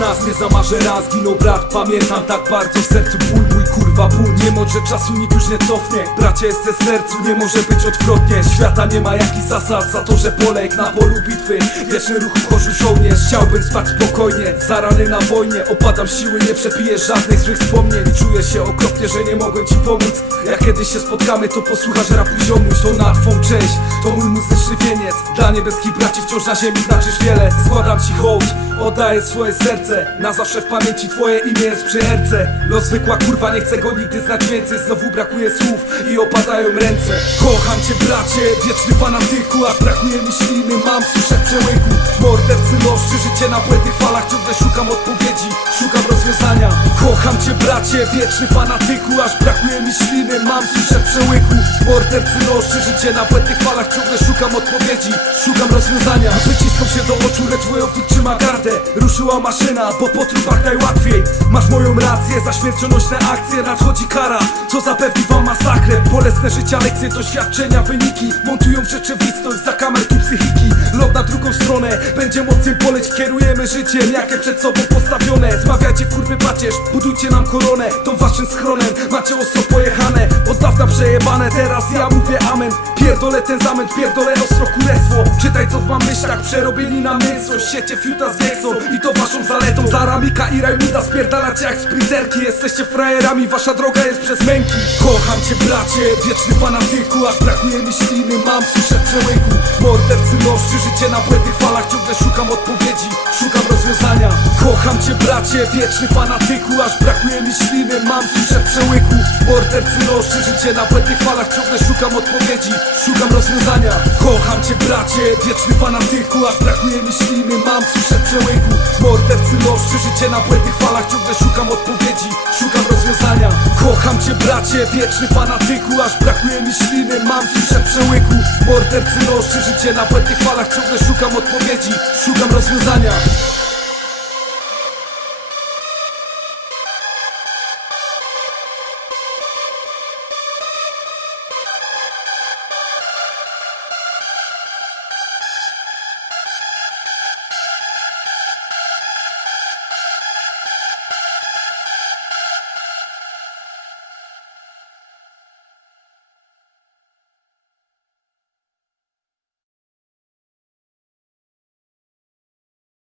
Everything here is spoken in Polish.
nas nie zamarzę raz. Ginął brat, pamiętam tak bardzo w sercu. Ból Mój kurwa ból, nie może czasu nikt już nie cofnie. Bracie jest w sercu, nie może być odwrotnie. Świata nie ma jakichś zasad za to, że poległ na polu bitwy. Wieczny ruch wchodził żołnierz. Chciałbym spać spokojnie, zarany na wojnie. Opadam siły, nie przepiję żadnych złych wspomnień. Czuję się okropnie, że nie mogłem ci pomóc. Jak kiedyś się spotkamy, to posłuchasz rapu ziomuś. To na twą cześć, to mój muzyczny wieniec Dla niebieskich braci wciąż na ziemi znaczysz wiele. Składam ci hołd, oddaję swoje serce. Na zawsze w pamięci twoje imię jest przy erce Los zwykła kurwa, nie chcę go nigdy znać więcej. Znowu brakuje słów i opadają ręce. Kocham cię bracie, wieczny fanatyku A brakuje mi śliny, mam suszę w przełyku. Mordercy noszczy życie na błędnych falach. Ciągle szukam odpowiedzi, szukam rozwiązania. Kocham cię bracie, wieczny fanatyku Aż brakuje mi śliny, mam suszę w przełyku. Mordercy noszczy życie na błędnych falach Ciągle szukam odpowiedzi, szukam rozwiązania. Wyciskam się do oczu, lecz wojownik trzyma gardę. Ruszyła maszyna, bo po trupach najłatwiej. Masz moją rację, za śmiercionośne akcje Nadchodzi kara, co zapewni wam masakrę. Bolesne życia, lekcje, doświadczenia, wyniki. Montują rzeczywistość za kamerki psychiki. Lot na drugą stronę, będzie mocniej poleć Kierujemy życiem, jakie przed sobą postawione. Zmawiacie kurwy pacierz, budujcie nam koronę. Tą waszym schronem, macie ostro pojechane Od dawna przejebane, teraz ja mówię amen. Pierdolę ten zamęt, pierdolę ostro kurestwo. Czytaj co w mam myślach, przerobieni na mięso. Siecie fiuta z wiexą i to waszą zaletą. Zaramika i rajmuda spierdalacie jak sprinterki Jesteście frajerami, wasza droga jest przez męki. Kocham cię bracie, wieczny fanatyku. Aż brakuje mi śliny, mam suszę w przełyku. Mordercy noszczy życie na błędnych falach Ciągle szukam odpowiedzi, szukam rozwiązania. Kocham cię bracie, wieczny fanatyku Aż brakuje mi śliny, mam suszę w przełyku. Mordercy noszczy życie na błędnych falach Ciągle szukam odpowiedzi, szukam rozwiązania. Kocham cię bracie, wieczny fanatyku Aż brakuje mi śliny, mam suszę w przełyku. Mordercy noszczy życie na błędnych falach Ciągle szukam odpowiedzi, szukam rozwiązania Kocham cię bracie, wieczny fanatyku Aż brakuje mi śliny, mam suszę przełyku. Mordercy noszczy życie na błędnych falach Ciągle szukam odpowiedzi, szukam rozwiązania